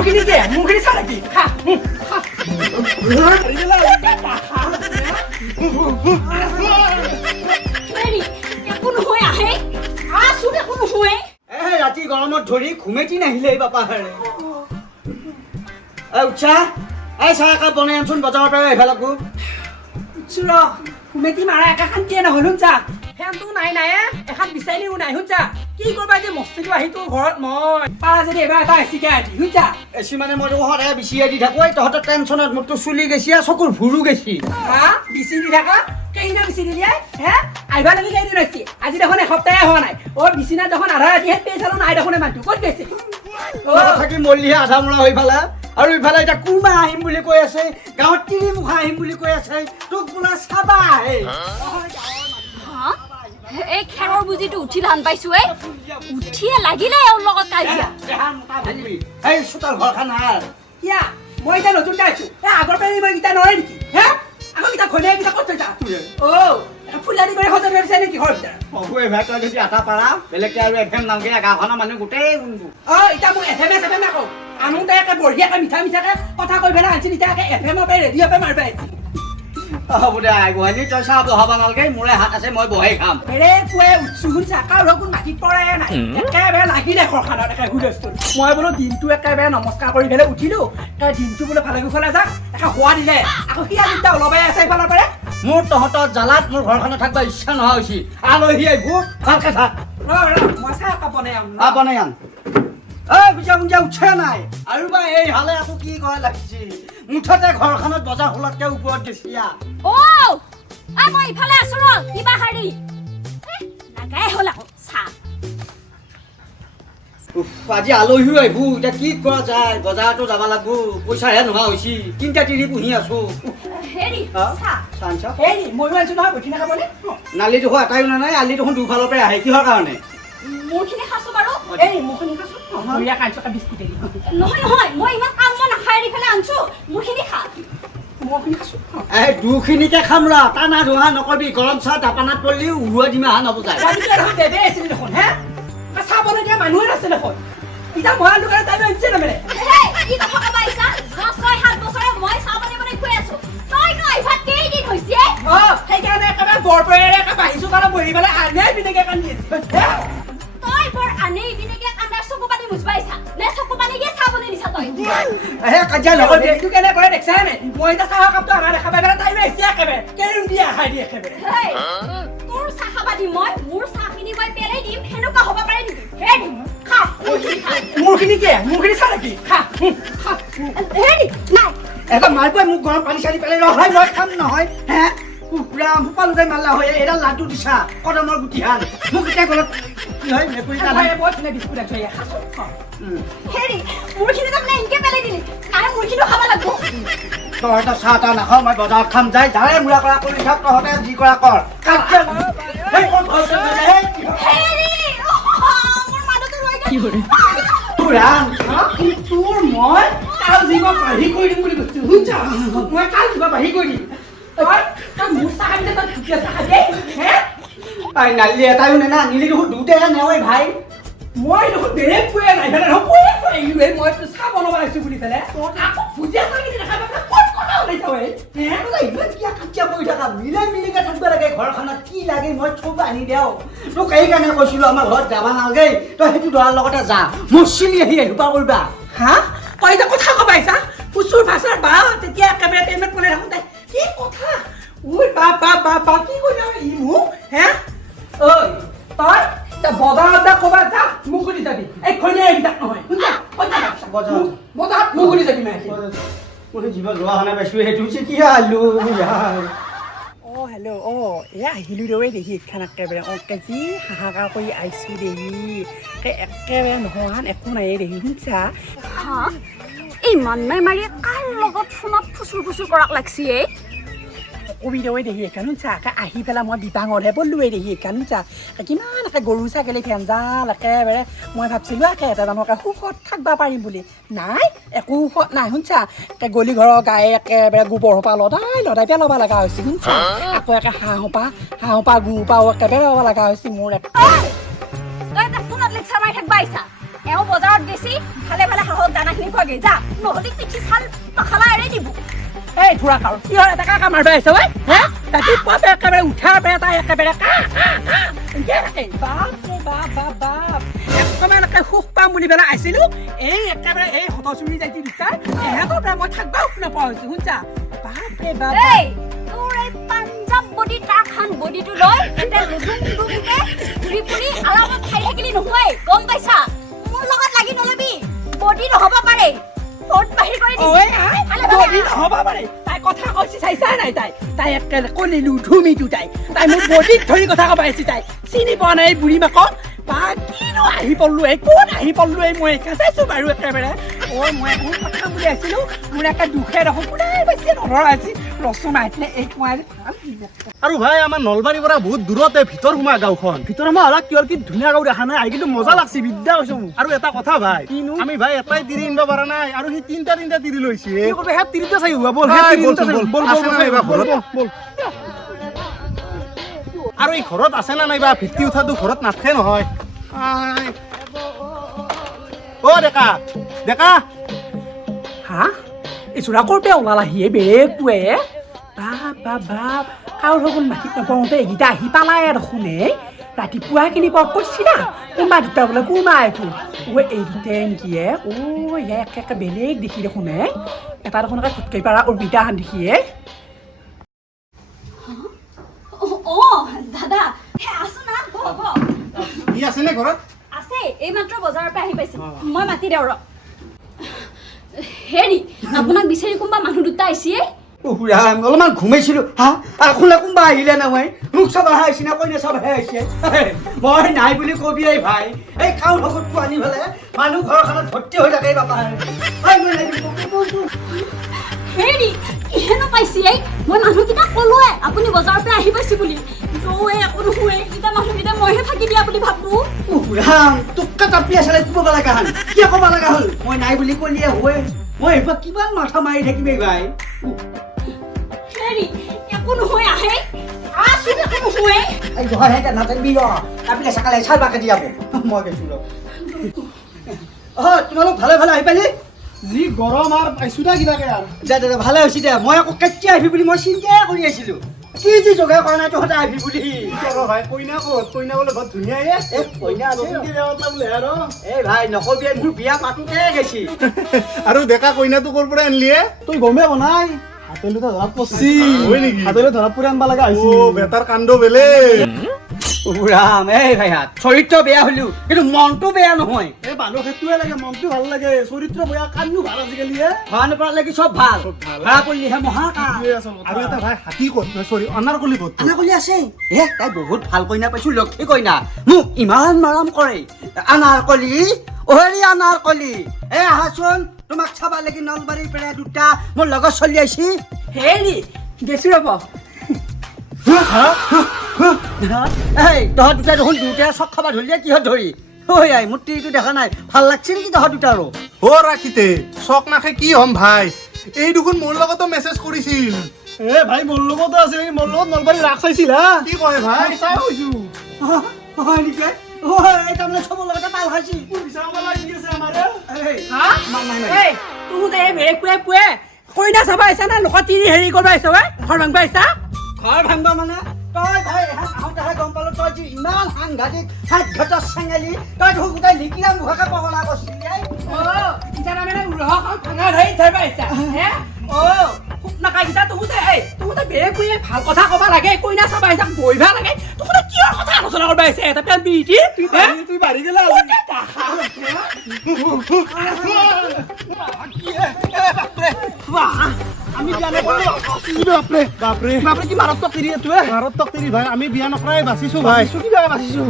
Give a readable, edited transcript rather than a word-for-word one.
মুৰগিকে মুৰগি ছাড়া কি খা খা ৰাতি গৰমত ধৰি ঘুমেটি নাহিলে বাপা হাৰে উৎসাহ এই চাহ একাপ বনাই আনচোন বজাৰৰ পৰা এইফালে চুৰ ঘুমেটি মাৰা একা শান্তিয়ে নহ'ল শুনছা ফেনটো নাই নাই এখন বিচাৰিলেও নাই শুনছা কি কৰিবা যে মস্তিটো আহি তোৰ ঘৰত মই পাৰা যদি এবাৰ এটা এচিকে আহি শুনছা এচি মানে মই সদায় বিচিয়াই দি থাকোঁ তহঁতৰ টেনচনত মোৰতো চুলি গেছি আৰু চকুৰ ভুৰু গেছি হা বিচি দি থাকা কেইদিনা বিচি দিলি হে আহিবা লাগি কেইদিন হৈছে আজি দেখোন এসপ্তাহে হোৱা নাই বিচিনা দেখোন আধা ৰাতিহে পেজ আৰু নাই দেখোন মানুহটো ক'ত গৈছে থাকি মৰিলিহে আধা মৰা হৈ ফালে আৰু ইফালে এতিয়া কোনোবা আহিম বুলি কৈ আছে গাঁৱত তিনিমুখা আহিম বুলি কৈ আছে তোক বোলা চাবা আহে এই খেৰৰ বুজিটো উঠি ধান পাইছো উঠিয়ে লাগিলে এওঁৰ লগত কাজিয়া এই চোতাল ঘৰখন আৰ ইয়া মই এতিয়া নতুন গাইছো আগৰ পৰা মই গীতা নৰে নেকি হে আকৌ গীতা খনিয়াই গীতা ক'ত থৈছা ফুলাৰি কৰি সজাই ধৰিছে নেকি ঘৰ ভিতৰত পহুৱে ভাই তই যদি আটা পাৰা বেলেগকে আৰু এফএম নামকে গাঁওখনৰ মানুহ গোটেই শুনবো এতিয়া মোক এফএম এফএম আকৌ আনোতে একে বঢ়িয়াকে মিঠা মিঠাকে কথা কৈ পেলাই আনছি এতিয়া একে এফএমৰ পৰা ৰেডিঅ'ৰ পৰা মাৰিব হ'ব দে গুৱাহাটী তই চাহ বহাব নালাগে মোৰে হাত আছে মই বহাই খাম এৰে পুৱাই উঠছো শুনছা কাৰো কোন মাটিত পৰাই নাই একেবাৰে লাগিলে ঘৰখনত একে হুলস্থুল মই বোলো দিনটো একেবাৰে নমস্কাৰ কৰি পেলাই উঠিলো তাৰ দিনটো বোলে ভালে কুশলে যাক একে হোৱা দিলে আকৌ সিয়া দুটা ওলবাই আছে এইফালৰ পৰা মোৰ তহঁতৰ জ্বালাত মোৰ ঘৰখনত থাকিব ইচ্ছা নোহোৱা হৈছে আলহী আহিব ভালকে থাক মই চাহ একাপ বনাই আম বনাই আন বুজা বুজা উঠে নাই আৰু বা এই হালে আকৌ কি কয় লাগিছে মুঠতে ঘৰখনত বজাৰ খোলাতকে ওপৰত দিছিয়া মই ইফালে আছো ৰ কিবা হাৰি লাগাই হ'ল আকৌ চাহ আজি আলহীও আহিব এতিয়া কি কৰা যায় বজাৰতো যাব লাগব পইচাহে নোহোৱা হৈছে তিনিটা তিৰি পুহি আছো হেৰি চাহ হেৰি ময়ো আছো নহয় বঠি নাখাবনে নালি দেখোন এটাই না নাই আলি দেখোন দুফালৰ পৰা আহে কিহৰ কাৰণে মোৰখিনি খাইছো বাৰু মোৰখিনি খাইছো বঢ়িয়া কাঞ্চকা বিস্কুট এৰি নহয় নহয় মই ইমান কাম মই নাখাই এৰি আনছো মোৰখিনি খা মোৰখিনি খাইছো এই দুখিনিকে খাম ৰ টানা ধোহা নকবি গৰম চাহ দাপানাত পৰলি উৰুৱা দিমে আহা নবজায় বেবে আছিল দেখোন হে চাবলৈ দিয়া মানুহে আছে দেখোন এতিয়া মই দোকানত তাই আনিছে নামেৰে কি কথা কবা ইছা 6-7 বছৰে মই চাহ বনাই খুৱাই আছো তই নো আইভা কেইদিন হৈছে সেইকাৰণে একেবাৰে বৰপৰেৰে একে বাহিছো কাৰণে বহি পেলাই আনে বিনেকে কান্দি আছে তই বৰ আনে বিনেকে কান্দাৰ চকু পানী মুজবাইছা নে চকু পানী দিয়ে চাহ বনাই দিছা তই কাজিয়া নকবি এইটো কেনে কৰে দেখিছা নে মই এতিয়া চাহ কাপটো আনা দেখা পাই পেলাই তাই আহিছে একেবাৰে কেইদিন দিয়ে আহাই দিয়ে একেবাৰে তোৰ চাহ খাবা দিম মই মোৰ চাহখিনি মই পেলাই দিম সেনেকুৱা হ'ব পাৰে নেকি হেৰি খা মোৰখিনি চাহ নেকি খা হেৰি নাই এটা মাৰিবই মোক গৰম পানী চানি পেলাই নহয় মই খাম নহয় হে কুকুৰা সকলোকে মাল্লা হয় এডাল লাডু দিছা কদমৰ গুটিহান মোক এতিয়া ঘৰত কি হয় মেকুৰী বিস্কুট হেৰি মোৰখিনি তাৰমানে এনেকে পেলাই দিলি নাই মোৰখিনিও খাব লাগিব তহঁতে চাহ তাহ নাখাওঁ মই বজাৰত খাম যাই যাই মূৰা কৰা কৰি থাক তহঁতে যি কৰা কৰ তোৰ মই কাল দিব বাঢ়ি কৰি দিম বুলি কৈছো শুনছা মই কাল দিব বাঢ়ি কৰি দিম নালি এটাইও নে না নিলি দেখোন দুটাই নেওয়াই ভাই মই দেখোন বেলেগ পুৱে নাই মই চাহ বনাব আহিছো বুলি পেলাই আকৌ ভুজিয়া চাহ দেখা ক'ত কথা ওলাইছা কিয় কাজিয়া কৰি থাকা মিলাই মিলিকে থাকিব লাগে ঘৰখনত কি লাগে মই চব আনি দেও তোক এইকাৰণে কৈছিলো আমাৰ ঘৰত যাব নালাগে তই সেইটো দৰাৰ লগতে যা মোৰ চিনি আহি আহিবা কৰিবা হা তই এতিয়া কথা কব আহিছা ফুচুৰ ভাষাৰ বা তেতিয়া একেবাৰে পেমেণ্ট কৰি থাকোঁতে কি কথা ঐ বা কি কৰিলা ই মোক হে ঐ তই বজাৰত যা ক'বা যা মোক সুধি যাবি এই খৈনে এইকেইটাক নহয় শুনছা বজাৰত মোক সুধি যাবি নাই মই জীৱন যোৱা হোৱা নাই পাইছোঁ সেইটো হৈছে কি আলু হেল্ল' এয়া আহিলোঁ দেই দেখি এইখান একেবাৰে কেজি হাহাকাৰ কৰি আহিছোঁ দেহি একেবাৰে নহয় একো নাই দেহি শুনছা এই মানমাই মাৰি কাৰ লগত ফোনত ফুচুৰ ফুচুৰ কৰাক লাগছি কবিদেৱে দেখি এইখান শুনছা আহি পেলাই মই বিপাঙতহে পল্লোৱে দেখি এইখান শুনছা কিমান গৰু ছাগলী ভেঞ্জাল একেবাৰে মই ভাবছিলোঁ এটা জানো সুখত থাকিব পাৰিম বুলি নাই একো সুখত নাই শুনছা গলি ঘৰৰ গায়ে একেবাৰে গোবৰ সোপা লদাই পেলাব লগা হৈছে শুনছা আকৌ হাঁহ সোপা গৰু পাও একেবাৰে ল'ব লগা হৈছে মোৰ তই এটা ফোনত লেকচাৰ মাৰি থাকিব আহিছা এওঁ বজাৰত গেছি ভালে ভালে সাহস দানাখিনি খোৱাগে যা নহ'লে পিঠি চাল পখালা এৰি দিব এই থোৰা খাওঁ কি হ'ল এটা কাকা মাৰিব আহিছে ঐ হে ৰাতিপুৱাতে একেবাৰে উঠাৰ পৰা তাই একেবাৰে বাপ একদম এনেকে সুখ পাম বুলি পেলাই আহিছিলোঁ এই একেবাৰে এই হতচুৰি যাই দুটা এহেঁতৰ পৰা মই থাকিবও নাপোৱা হৈছোঁ শুনছা বাপৰে বাপ এই তোৰ এই পাঞ্জাব বডি তাৰ খান বডিটো লৈ এতে লুডুম লুডুমকে ঘূৰি ফুৰি আৰামত খাই থাকিলি নহয় গম পাইছা মোৰ লগত লাগি নলবি বডি নহ'ব পাৰে ফোট বাহিৰ কৰি দিবি ঐ বডি নহ'ব পাৰে তাই কথা কৈছে চাইছা নাই তাই একেবাৰে কলিলো ধুমিটো তাই মোক বডিত ধৰি কথা ক'ব আহিছে তাই চিনি পোৱা নাই বুঢ়ী মাকক বা কিনো আহি পল্লো এই কোন আহি পল্লো এই মই একা চাইছোঁ বাৰু একেবাৰে মই বহুত কথা বুলি আহিছিলোঁ মোৰ একে দুখে দেখোন কোনে বেছি নধৰা আছিল ৰচুন আহিছিলে এই কুঁৱাৰ আৰু ভাই আমাৰ নলবাৰীৰ পৰা বহুত দূৰতে ভিতৰ সোমা গাঁওখন ভিতৰত মই অলপ কি হ'ল কি ধুনীয়া গাঁও দেখা নাই আহি কিন্তু মজা লাগছে বিদ্যা কৈছো মোক আৰু এটা কথা ভাই আমি ভাই এটাই তিৰি নিব পৰা নাই আৰু সি তিনিটা তিৰি লৈছে কি কৰিব হে তিৰিটা চাই হোৱা বল হয়, হে বল, তিৰিটা চাই বল, বল আছে বল না এইবাৰ ঘৰত? বল আৰু এই ঘৰত আছে না নাইবা ভিত্তি উঠাটো ঘৰত নাথাকে নহয় আই। অ ডেকা ডেকা হা এই চোৰা কৰপে ওলালা সিয়ে বেৰেক পুৱে বাপ কাৰো সকল মাটিত নপৰোঁতে এইকেইটা আহি পালাই দেখোন ৰাতিপুৱাখিনি পৰ কৰিছি না কোনোবা দুটা বোলে কোনোবা একো এই দুটাই নেকি একে বেলেগ দেখি দেখোন এটা দেখোন খোজকাঢ়ি পাৰা অৰ্বিতাহান দেখিয়ে অ দাদা হে আছো না হ'ব ই আছে নে ঘৰত আছে এই মাত্ৰ বজাৰৰ পৰা আহি পাইছে মই মাতি দেও ৰ হেৰি আপোনাক বিচাৰি কোনোবা মানুহ দুটা আহিছে অলপমান ঘুমাইছিলোঁ হা আখোলা কোনোবা আহিলে নহয় মোক চব আহা আহিছে না কইনা চব আহে আহিছে মই নাই বুলি কবি এই ভাই এই কাউ লগতটো আনি পেলাই মানুহ ঘৰখনত ভৰ্তি হৈ থাকে বাপা মই নাই বুলি কবি হেৰি কিহেনো পাইছে মই মানুহকেইটা ক'লোৱে আপুনি বজাৰৰ পৰা আহি পাইছে বুলি নৌৱে একো নুশুৱে এতিয়া মানুহকেইটা মইহে থাকি দিয়া বুলি ভাবো ৰাম তোক কাপি আছিলে ক'ব লগা হ'ল কিয় ক'ব লগা হ'ল মই নাই বুলি ক'লিয়ে হয় মই এইবাৰ কিমান মাথা মাৰি থাকিম এই ভাই হেৰি একো নহয় আহে আছো একো নুশুৱে এই নহয় এতিয়া নাথাকিবি ৰ কাপিলে চাকালে চাৰবাকে দিয়াব মই গৈছোঁ ৰ তোমালোক ভালে ভালে আহি পালি যি গৰম আৰু পাইছো না কিবাকে আৰু দে ভালে হৈছে দে মই আকৌ কেতিয়া আহিবি বুলি মই চিন্তাই কৰি আছিলোঁ কি যি যোগাৰ কৰা নাই তহঁতে আহিবি বুলি ভাই কইনা ক'ত কইনা বোলে বৰ ধুনীয়া কইনা আছে বোলে আৰু এই ভাই নকবি মোৰ বিয়া পাতোতে গেছি আৰু ডেকা কইনাটো ক'ৰ পৰা আনলিয়ে তই গমেই বনাই হাতেলো ধৰাত পৰছি হয় নেকি? হাতেলো ধৰাত পৰি আনবা লগা অ হৈছে বেটাৰ কাণ্ড বেলেগ ৰাম এই ভাইহাত চৰিত্ৰ বেয়া হ'লেও কিন্তু মনটো বেয়া নহয় এই মানুহ সেইটোৱে লাগে মনটো ভাল লাগে চৰিত্ৰ বেয়া কান্নো ভাল আজিকালি খোৱা নোপোৱা লাগি চব ভাল ধৰা পৰিলিহে মহাকাল আৰু এটা ভাই হাতী ক'ত চৰি অনাৰকলি ক'ত আনাৰকলি আছে তাই বহুত ভাল কইনা পাইছো লক্ষী কইনা মোক ইমান মৰম কৰে আনাৰকলি অহেৰি আনাৰকলি আহাচোন তোমাক চাবা লাগি নলবাৰীৰ পৰা দুটা মোৰ লগত চলি আহিছি হেৰি গেছোঁ ৰ'ব এই তহঁত দুটা দেখোন দুটাই চক খাবা ধৰিলে কিহত ধৰি ঐ আই মোৰ তিৰিটো দেখা নাই ভাল লাগছে নেকি তহঁত দুটা আৰু ৰাখিতে চক নাখে কি হ'ম ভাই এই দেখোন মোৰ লগতো মেছেজ কৰিছিল এ ভাই মোৰ লগতো আছে মোৰ লগত নলবাৰী ৰাস চাইছিল হা কি কয় ভাই চাই হৈছো হয় নেকি এই তাৰমানে চবৰ লগতে পাল খাইছি তহঁতে এই বেৰেক পুৱে কইনা চাব আহিছা না লোকৰ তিৰি হেৰি কৰিব আহিছা ঘৰ ভাঙব আহিছা ঘৰ ভাঙব মানে তই ভাই আহোঁতেহে গম পালো তই যি ইমান সাংঘাতিক সাতঘাত চেঙেলি তই দেখোন গোটেই লিকিৰা মুখাকে পগলা কৰিছিলি তহঁতে বেৰেক পুৱে ভাল কথা ক'ব লাগে কইনা চাব আহিছা বহিবা লাগে তহঁতে কিয় কথা আলোচনা কৰিব আহিছে এটা পেন বিটি তুই বাঢ়ি গেলা আমি বিয়া নকৰো বাপৰে বাপৰে বাপৰে কি মাৰাত্মক তিৰি তুই ভাৰত তক তিৰি ভাই আমি বিয়া নকৰাই বাচিছো ভাই কি বেয়া বাচিছো